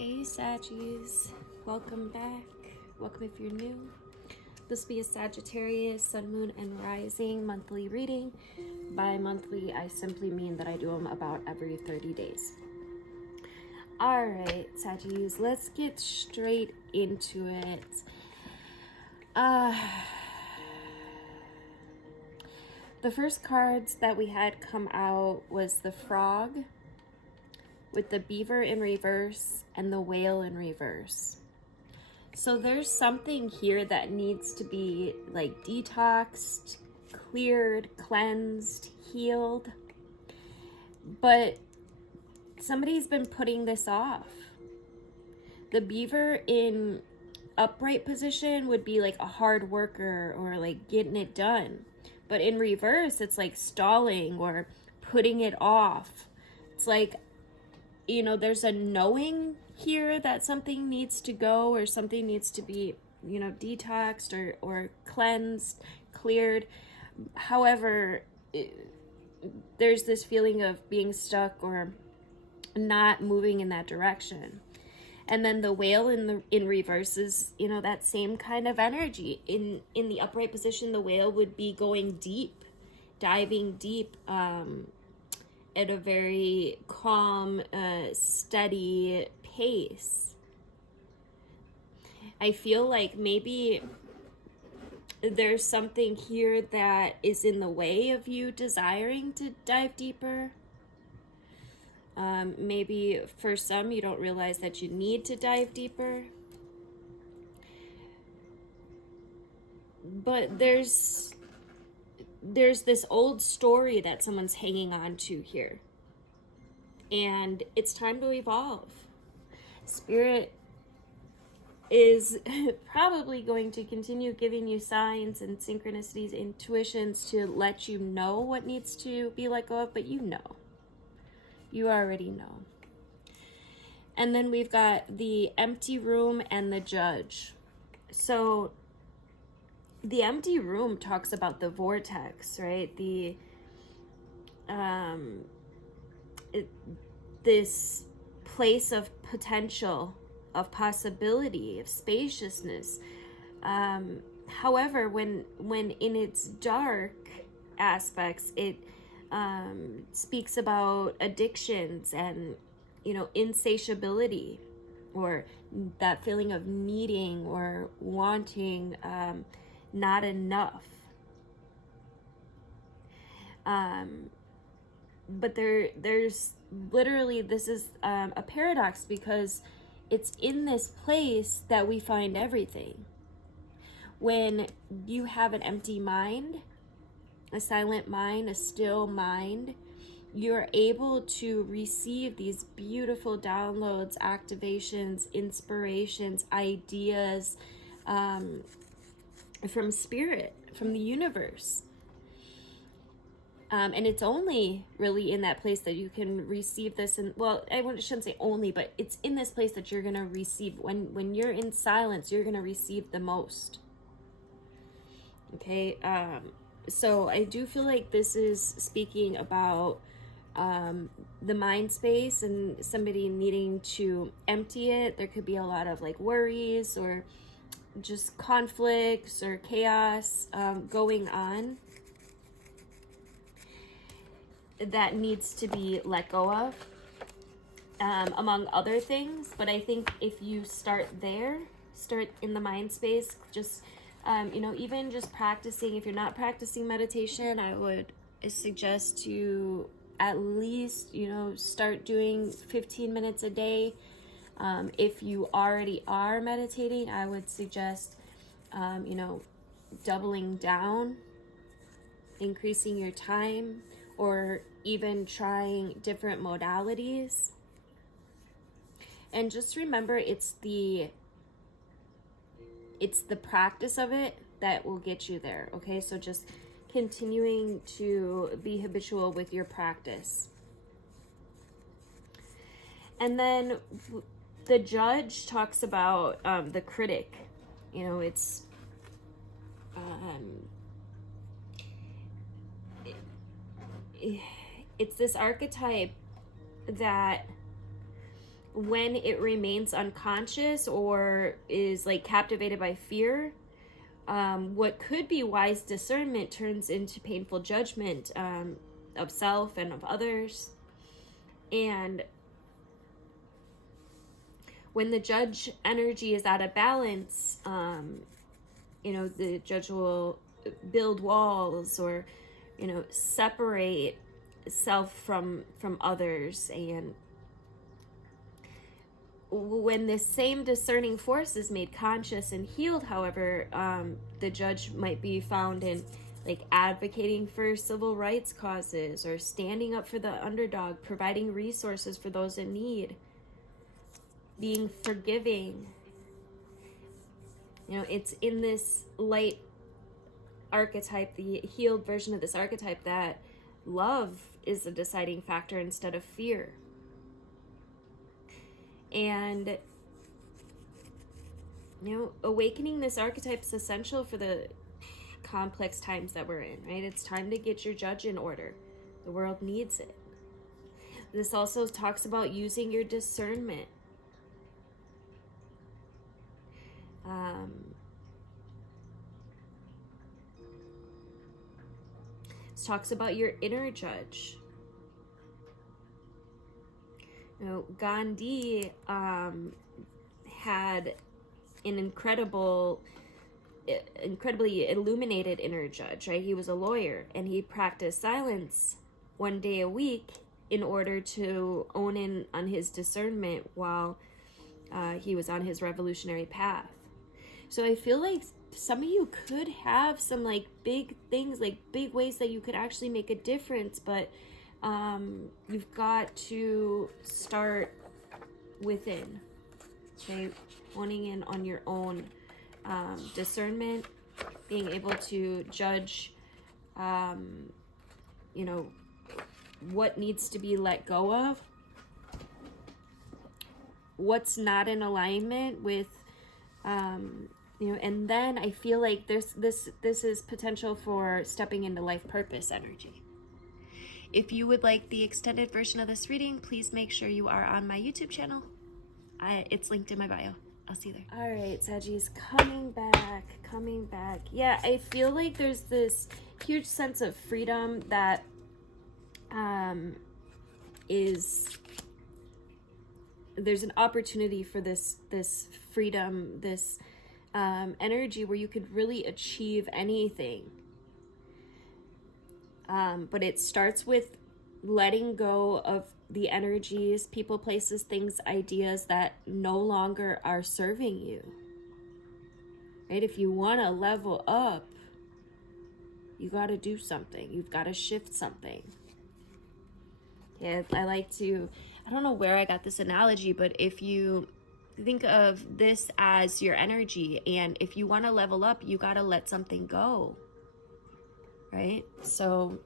Hey Saggies, welcome back. Welcome if you're new. This will be a Sagittarius Sun, Moon, and Rising monthly reading. By monthly, I simply mean that I do them about every 30 days. Alright, Saggies, let's get straight into it. The first cards that we had come out was the Frog, with the Beaver in reverse and the Whale in reverse. So there's something here that needs to be like detoxed, cleared, cleansed, healed. But somebody's been putting this off. The Beaver in upright position would be like a hard worker or like getting it done. But in reverse, it's like stalling or putting it off. It's like, you know, there's a knowing here that something needs to go or something needs to be, you know, detoxed or cleansed, cleared. However, there's this feeling of being stuck or not moving in that direction. And then the Whale in reverse is, you know, that same kind of energy. In the upright position, the Whale would be going deep, diving deep, at a very calm, steady pace. I feel like maybe there's something here that is in the way of you desiring to dive deeper. Maybe for some, you don't realize that you need to dive deeper. But there's this old story that someone's hanging on to here. And it's time to evolve. Spirit is probably going to continue giving you signs and synchronicities, intuitions to let you know what needs to be let go of, but you know. You already know. And then we've got the Empty Room and the Judge. So the Empty Room talks about the vortex, right? This place of potential, of possibility, of spaciousness. However, when in its dark aspects, it speaks about addictions and, you know, insatiability, or that feeling of needing or wanting, not enough. But there's literally, this is a paradox, because it's in this place that we find everything. When you have an empty mind, a silent mind, a still mind, you're able to receive these beautiful downloads, activations, inspirations, ideas, from spirit, from the universe. And it's only really in that place that you can receive this. And well, I shouldn't say only, but it's in this place that you're going to receive. When you're in silence, you're going to receive the most. Okay. So I do feel like this is speaking about the mind space and somebody needing to empty it. There could be a lot of like worries or just conflicts or chaos going on that needs to be let go of, among other things. But I think if you start in the mind space, just you know, even just practicing. If you're not practicing meditation, I would suggest to at least, you know, start doing 15 minutes a day. If you already are meditating, I would suggest, you know, doubling down, increasing your time, or even trying different modalities. And just remember, it's the practice of it that will get you there. Okay, so just continuing to be habitual with your practice. And then the Judge talks about the critic. You know, it's this archetype that when it remains unconscious or is like captivated by fear, what could be wise discernment turns into painful judgment of self and of others. And when the judge energy is out of balance, you know, the judge will build walls or, you know, separate self from others. And when this same discerning force is made conscious and healed, however, the judge might be found in like advocating for civil rights causes or standing up for the underdog, providing resources for those in need, being forgiving. You know, it's in this light archetype, the healed version of this archetype, that love is the deciding factor instead of fear. And, you know, awakening this archetype is essential for the complex times that we're in, right? It's time to get your judge in order. The world needs it. This also talks about using your discernment. This talks about your inner judge. You know, Gandhi had an incredibly illuminated inner judge, right? He was a lawyer and he practiced silence one day a week in order to own in on his discernment while he was on his revolutionary path. So I feel like some of you could have some like big things, like big ways that you could actually make a difference, but you've got to start within, okay? Honing in on your own discernment, being able to judge, you know, what needs to be let go of, what's not in alignment with, you know, and then I feel like this is potential for stepping into life purpose energy. If you would like the extended version of this reading, please make sure you are on my YouTube channel. It's linked in my bio. I'll see you there. All right, Saggies, coming back. Yeah, I feel like there's this huge sense of freedom that there's an opportunity for this freedom, this energy where you could really achieve anything. But it starts with letting go of the energies, people, places, things, ideas that no longer are serving you. Right? If you want to level up, you got to do something. You've got to shift something. Yeah, I don't know where I got this analogy, but if you think of this as your energy, and if you want to level up, you got to let something go. Right? So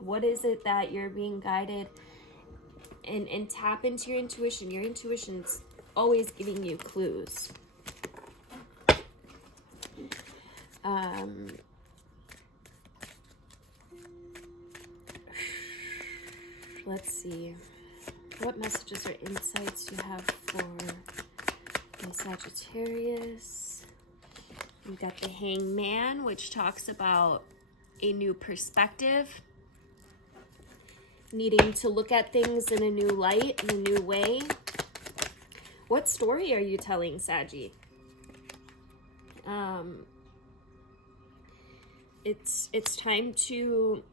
what is it that you're being guided, and tap into your intuition. Your intuition's always giving you clues. Let's see. What messages or insights do you have for my Sagittarius? We got the Hangman, which talks about a new perspective, needing to look at things in a new light, in a new way. What story are you telling, Saggy? It's time to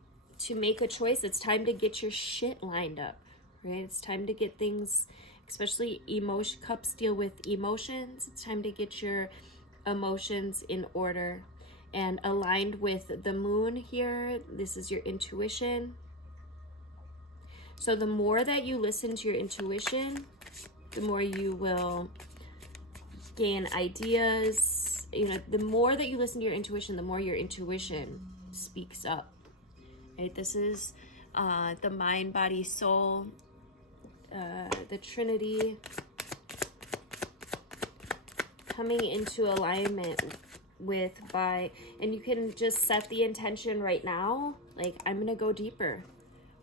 make a choice. It's time to get your shit lined up, right? It's time to get things, especially cups deal with emotions. It's time to get your emotions in order and aligned with the moon here. This is your intuition. So the more that you listen to your intuition, the more you will gain ideas. You know, the more that you listen to your intuition, the more your intuition speaks up. Right? This is the mind, body, soul, the Trinity coming into alignment with and you can just set the intention right now, like, I'm gonna go deeper.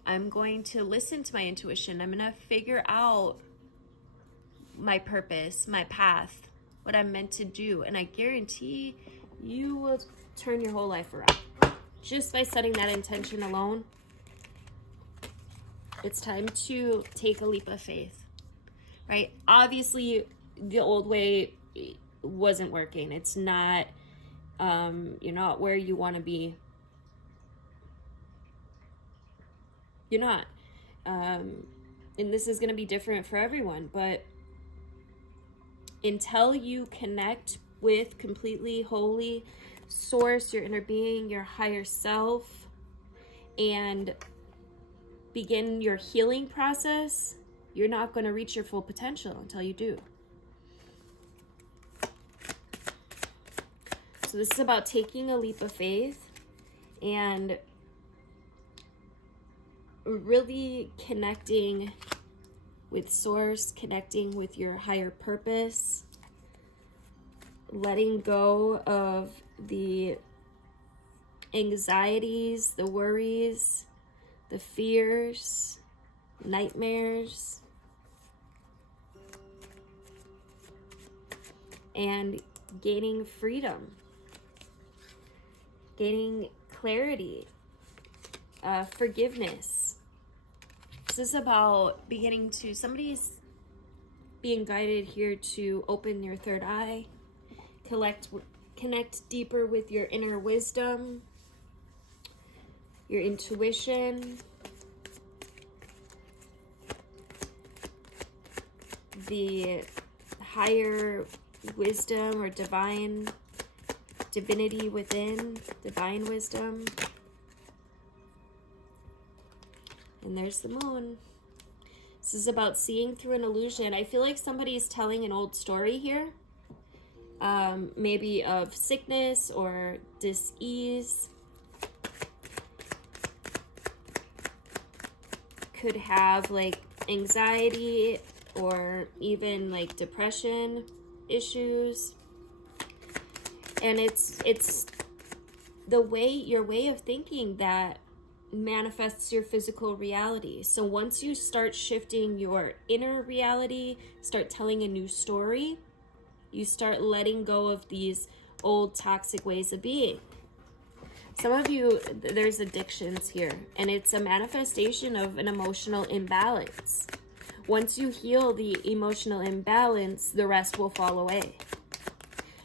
I'm going to listen to my intuition. I'm gonna figure out my purpose, my path, what I'm meant to do. And I guarantee you will turn your whole life around. Just by setting that intention alone, it's time to take a leap of faith, right? Obviously, the old way wasn't working. It's not, you're not where you want to be. You're not. And this is going to be different for everyone, but until you connect with completely holy source, your inner being, your higher self, and begin your healing process, you're not going to reach your full potential until you do. So this is about taking a leap of faith and really connecting with source, connecting with your higher purpose, letting go of the anxieties, the worries, the fears, nightmares, and gaining freedom, gaining clarity, forgiveness. This is about beginning to, somebody's being guided here to open your third eye, connect deeper with your inner wisdom, your intuition, the higher wisdom or divinity within, divine wisdom. And there's the moon. This is about seeing through an illusion. I feel like somebody's telling an old story here, maybe of sickness or dis-ease. Could have like anxiety or even like depression issues. And it's the way, your way of thinking that manifests your physical reality. So once you start shifting your inner reality, start telling a new story, you start letting go of these old toxic ways of being. Some of you, there's addictions here, and it's a manifestation of an emotional imbalance. Once you heal the emotional imbalance, the rest will fall away.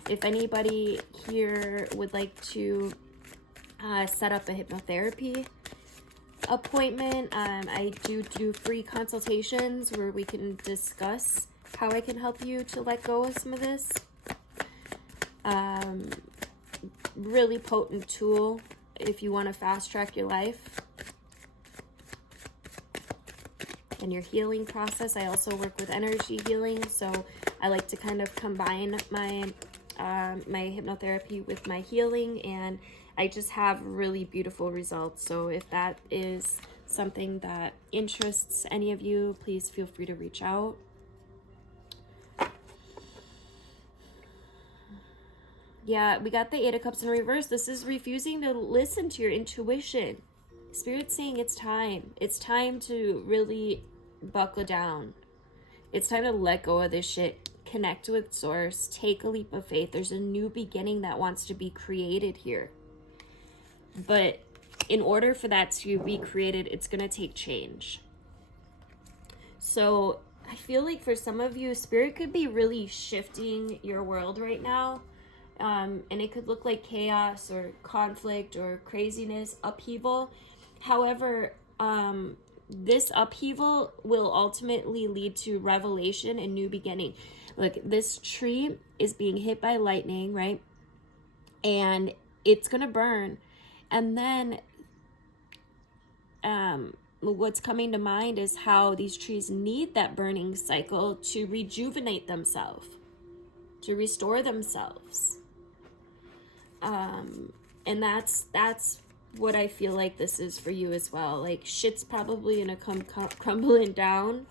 If anybody here would like to set up a hypnotherapy appointment, I do free consultations where we can discuss how I can help you to let go of some of this. Really potent tool if you want to fast track your life and your healing process. I also work with energy healing, so I like to kind of combine my my hypnotherapy with my healing, and I just have really beautiful results. So if that is something that interests any of you, please feel free to reach out. Yeah, we got the Eight of Cups in reverse. This is refusing to listen to your intuition. Spirit's saying it's time. It's time to really buckle down. It's time to let go of this shit. Connect with source. Take a leap of faith. There's a new beginning that wants to be created here. But in order for that to be created, it's going to take change. So I feel like for some of you, Spirit could be really shifting your world right now. And it could look like chaos or conflict or craziness, upheaval. However, this upheaval will ultimately lead to revelation and new beginning. Look, this tree is being hit by lightning, right? And it's going to burn. And then what's coming to mind is how these trees need that burning cycle to rejuvenate themselves, to restore themselves. And that's what I feel like this is for you as well. Like, shit's probably gonna come crumbling down,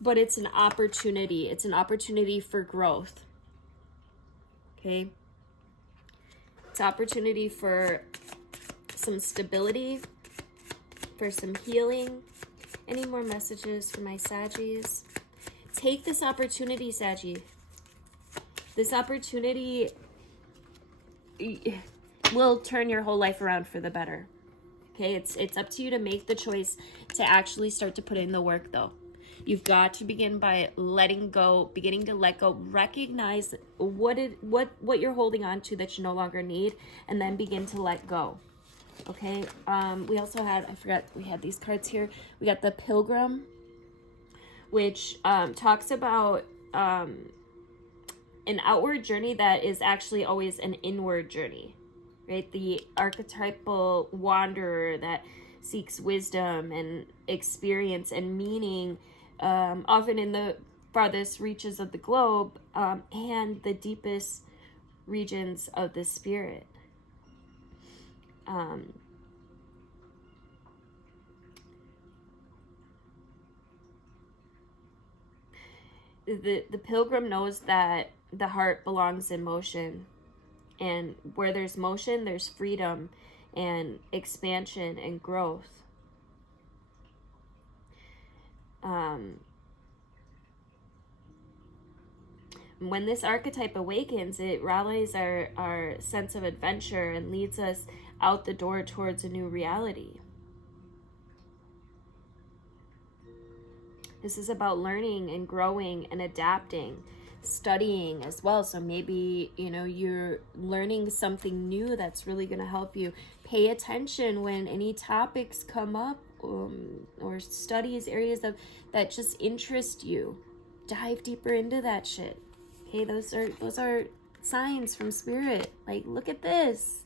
but it's an opportunity. It's an opportunity for growth. Okay? It's opportunity for some stability, for some healing. Any more messages for my Saggies? take this opportunity, Saggy. This opportunity will turn your whole life around for the better. Okay, it's up to you to make the choice to actually start to put in the work, though. You've got to begin by letting go, beginning to let go, recognize what you're holding on to that you no longer need, and then begin to let go. Okay, we also had, I forgot, we had these cards here. We got the Pilgrim, which talks about an outward journey that is actually always an inward journey. Right, the archetypal wanderer that seeks wisdom and experience and meaning, often in the farthest reaches of the globe, and the deepest regions of the spirit. The pilgrim knows that the heart belongs in motion. And where there's motion, there's freedom and expansion and growth. When this archetype awakens, it rallies our sense of adventure and leads us out the door towards a new reality. This is about learning and growing and adapting, studying as well. So maybe, you know, you're learning something new that's really going to help you. Pay attention when any topics come up, or studies, areas that just interest you. Dive deeper into that shit. Okay, those are signs from spirit. Like, look at this.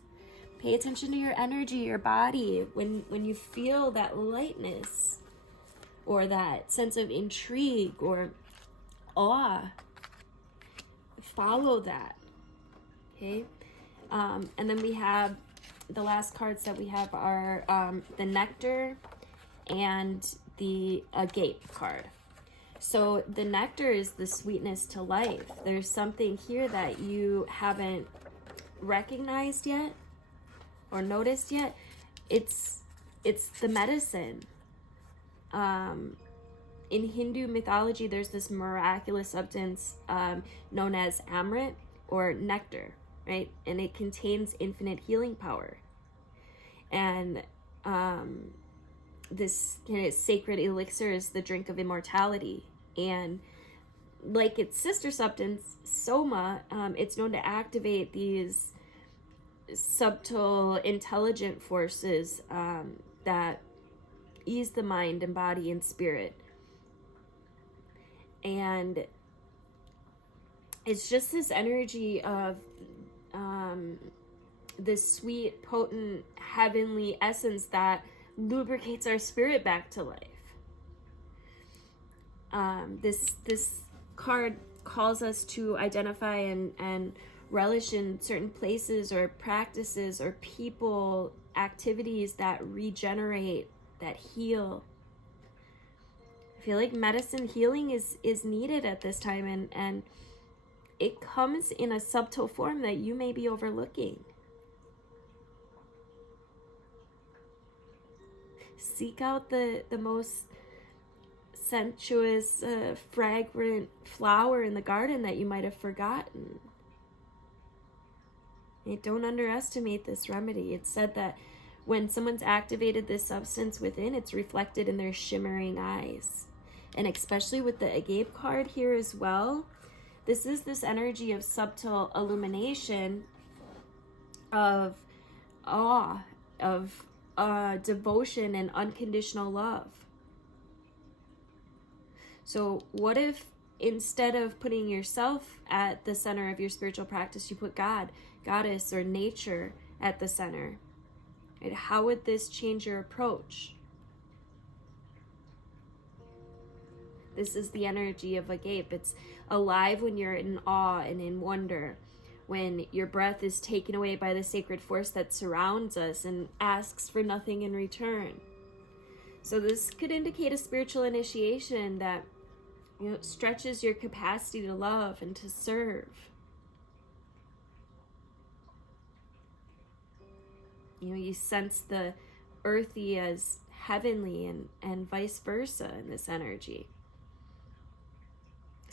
Pay attention to your energy, your body. When you feel that lightness or that sense of intrigue or awe, follow that. Okay, and then we have the last cards that we have are the Nectar and the Agape card. So the Nectar is the sweetness to life. There's something here that you haven't recognized yet or noticed yet. It's the medicine. In Hindu mythology, there's this miraculous substance known as amrit or nectar, right? And it contains infinite healing power. And this kind of sacred elixir is the drink of immortality. And like its sister substance, soma, it's known to activate these subtle, intelligent forces that ease the mind and body and spirit. And it's just this energy of this sweet, potent, heavenly essence that lubricates our spirit back to life. This card calls us to identify and relish in certain places or practices or people, activities that regenerate, that heal. I feel like medicine healing is needed at this time, and it comes in a subtle form that you may be overlooking. Seek out the most sensuous, fragrant flower in the garden that you might have forgotten. And don't underestimate this remedy. It's said that when someone's activated this substance within, it's reflected in their shimmering eyes. And especially with the Agape card here as well, this is this energy of subtle illumination, of awe, of devotion and unconditional love. So what if instead of putting yourself at the center of your spiritual practice, you put God, Goddess, or nature at the center? Right? How would this change your approach? This is the energy of Agape. It's alive when you're in awe and in wonder, when your breath is taken away by the sacred force that surrounds us and asks for nothing in return. So this could indicate a spiritual initiation that, you know, stretches your capacity to love and to serve. You know, you sense the earthy as heavenly and vice versa in this energy.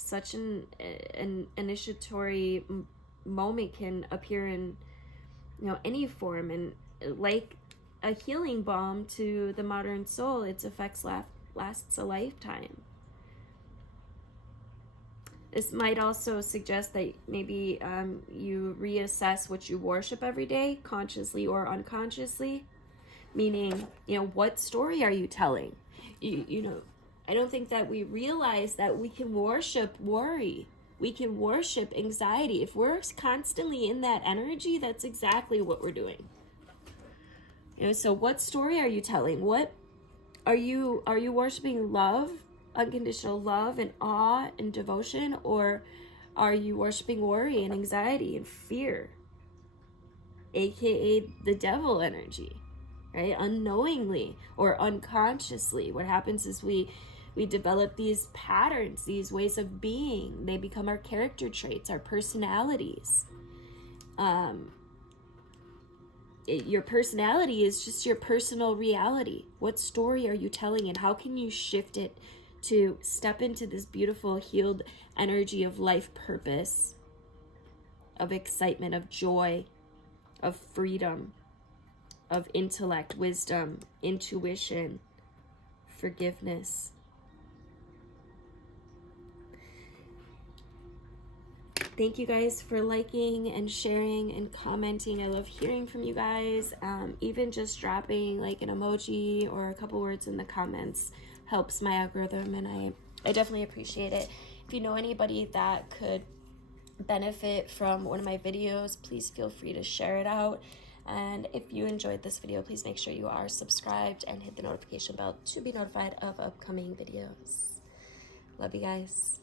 such an initiatory moment can appear in, you know, any form, and like a healing balm to the modern soul, its effects lasts a lifetime. This might also suggest that maybe you reassess what you worship every day, consciously or unconsciously. Meaning, you know, what story are you telling? You know, I don't think that we realize that we can worship worry. We can worship anxiety. If we're constantly in that energy, that's exactly what we're doing. You know, so what story are you telling? What are you worshiping? Love, unconditional love and awe and devotion, or are you worshiping worry and anxiety and fear, aka the devil energy, right? Unknowingly or unconsciously, what happens is we develop these patterns, these ways of being. They become our character traits, our personalities. Your personality is just your personal reality. What story are you telling, and how can you shift it to step into this beautiful, healed energy of life purpose, of excitement, of joy, of freedom, of intellect, wisdom, intuition, forgiveness? Thank you guys for liking and sharing and commenting. I love hearing from you guys. Even just dropping like an emoji or a couple words in the comments helps my algorithm, and I definitely appreciate it. If you know anybody that could benefit from one of my videos, please feel free to share it out. And if you enjoyed this video, please make sure you are subscribed and hit the notification bell to be notified of upcoming videos. Love you guys.